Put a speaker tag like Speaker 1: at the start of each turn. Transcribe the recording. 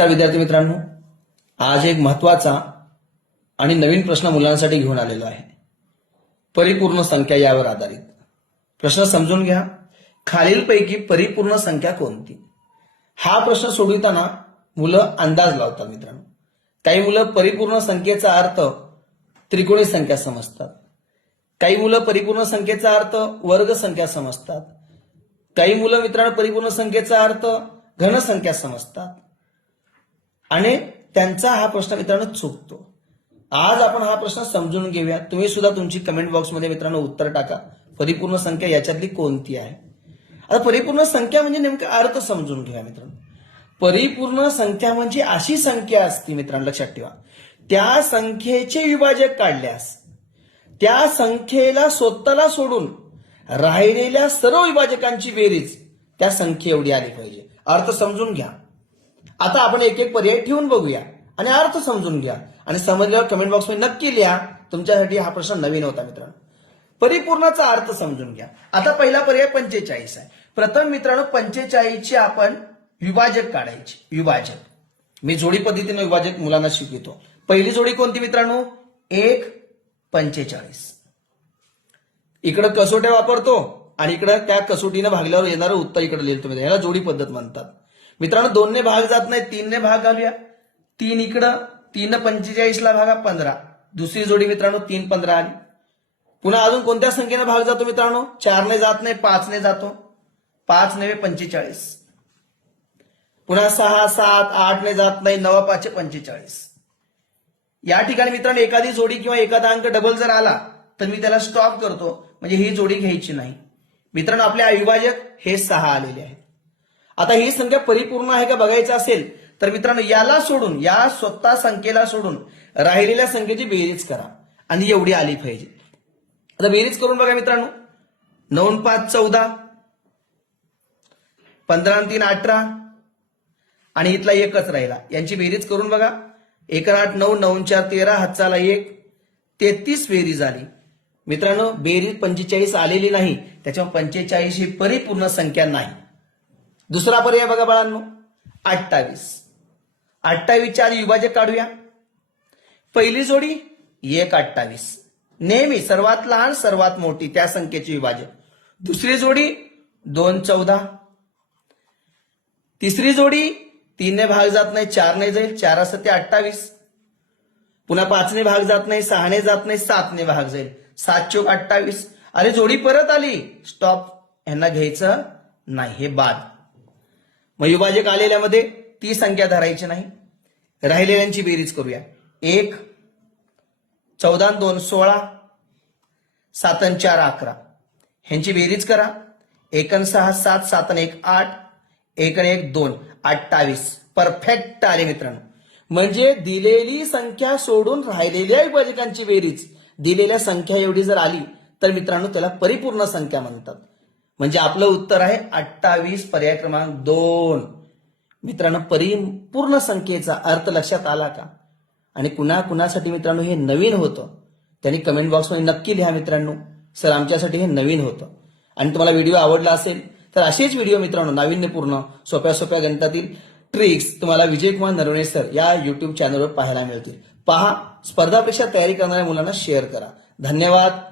Speaker 1: नमस्कार विद्यार्थी मित्रांनो. आज एक महत्त्वाचा आणि नवीन प्रश्न मुलांसाठी घेऊन आलेलो आहे. परिपूर्ण संख्या यावर आधारित. प्रश्न समजून घ्या. खालीलपैकी परिपूर्ण संख्या कोणती? हा प्रश्न सोडविताना मुलं अंदाज लावतात मित्रांनो. काही मुलं परिपूर्ण संख्येचा अर्थ त्रिकोणी संख्या समजतात. काही मुलं परिपूर्ण संख्येचा अर्थ वर्ग संख्या समजतात. काही मुलं मित्रांनो परिपूर्ण संख्येचा अर्थ घनसंख्या समजतात. आणि त्यांचा हा प्रश्न मित्रांनो चुकतो. आज आपण हा प्रश्न समजून घेऊया. तुम्ही सुद्धा तुमची कमेंट बॉक्समध्ये मित्रांनो उत्तर टाका. परिपूर्ण संख्या याच्यातली कोणती आहे? आता परिपूर्ण संख्या म्हणजे नेमका अर्थ समजून घेऊया मित्रांनो. परिपूर्ण संख्या म्हणजे अशी संख्या असती मित्रांनो लक्षात ठेवा. त्या संख्येचे विभाजक काढल्यास त्या संख्येला स्वतःला सोडून राहिलेल्या सर्व विभाजकांची बेरीज त्या संख्ये एवढी आली पाहिजे. अर्थ समजून घ्या. आता आपण एक एक पर्याय ठेवून बघूया आणि अर्थ समजून घ्या. आणि समजल्यावर कमेंट बॉक्समध्ये नक्की लिहा. तुमच्यासाठी हा प्रश्न नवीन होता मित्रांनो. परिपूर्णाचा अर्थ समजून घ्या. आता पहिला पर्याय पंचेचाळीस आहे. प्रथम मित्रांनो पंचेचाळीसची आपण विभाजक काढायचे. विभाजक. मी जोडी पद्धतीने विभाजक मुलांना शिकवितो. पहिली जोडी कोणती मित्रांनो? एक पंचेचाळीस. इकडं कसोट्या वापरतो आणि इकडं त्या कसोटीनं भागल्यावर येणारं उत्तर इकडे लिहितो तुम्ही याला जोडी पद्धत म्हणतात. मित्रांनो दोनने भाग जात नाही तीनने भाग घालूया. तीन इकडं तीन पंचेचाळीसला भागा पंधरा. दुसरी जोडी मित्रांनो तीन पंधरा आली. पुन्हा अजून कोणत्या संख्येने भाग जातो मित्रांनो? चारने जात नाही पाचने जातो. पाच नवे पंचेचाळीस. पुन्हा सहा सात आठने जात नाही नवा पाचशे पंचेचाळीस. या ठिकाणी मित्रांनो एखादी जोडी किंवा एखादा अंक डबल जर आला तर मी त्याला स्टॉप करतो. म्हणजे ही जोडी घ्यायची नाही. मित्रांनो आपले अविभाजक हे सहा आलेले आहेत. आता ही संख्या परिपूर्ण आहे का बघायचं असेल तर मित्रांनो याला सोडून या स्वतः संख्येला सोडून राहिलेल्या संख्येची बेरीज करा. आणि एवढी आली पाहिजे. आता बेरीज करून बघा मित्रांनो. नऊ पाच चौदा. पंधरा तीन अठरा. आणि इथला एकच राहिला. यांची बेरीज करून बघा. एक आठ नऊ नऊ चार तेरा हातचाला एक. तेहतीस बेरीज आली. मित्रांनो बेरीज पंचेचाळीस आलेली नाही. त्याच्यामुळे पंचेचाळीस ही परिपूर्ण संख्या नाही. दुसरा पर्याय बघा बाळांनो अठ्ठावीस. अठ्ठावीसच्या आधी विभाजक काढूया. पहिली जोडी एक अठ्ठावीस. नेहमी सर्वात लहान सर्वात मोठी त्या संख्येची विभाजक. दुसरी जोडी दोन चौदा. तिसरी जोडी तीनने भाग जात नाही चारने जाईल चार सत्य अठ्ठावीस. पुन्हा पाचने भाग जात नाही सहाने जात नाही सातने भाग जाईल. सात चोक अठ्ठावीस. अरे जोडी परत आली. स्टॉप यांना घ्यायचं नाही. हे बाद. मग विभाजक आलेल्यामध्ये ती संख्या धरायची नाही. राहिलेल्यांची बेरीज करूया. एक चौदा दोन सोळा सातन चार अकरा. ह्यांची बेरीज करा. एकन सहा सात सातन एक आठ. एकन एक दोन अठ्ठावीस. परफेक्ट आले मित्रांनो. म्हणजे दिलेली संख्या सोडून राहिलेल्या विभाजकांची बेरीज दिलेल्या संख्या एवढी जर आली तर मित्रांनो त्याला परिपूर्ण संख्या म्हणतात. म्हणजे आपलं उत्तर आहे अठ्ठावीस पर्याय क्रमांक दोन. मित्रांनो परिपूर्ण संख्येचा अर्थ लक्षात आला का? आणि कुणा कुणासाठी मित्रांनो हे नवीन होतं? त्यांनी कमेंट बॉक्समध्ये नक्की लिहा मित्रांनो. सर आमच्यासाठी हे नवीन होतं. आणि तुम्हाला व्हिडिओ आवडला असेल तर असेच व्हिडिओ मित्रांनो नाविन्यपूर्ण सोप्या सोप्या गणितातील ट्रिक्स तुम्हाला विजयकुमार नरवणे सर या युट्यूब चॅनलवर पाहायला मिळतील. पहा स्पर्धा परीक्षा तयारी करणाऱ्या मुलांना शेअर करा. धन्यवाद.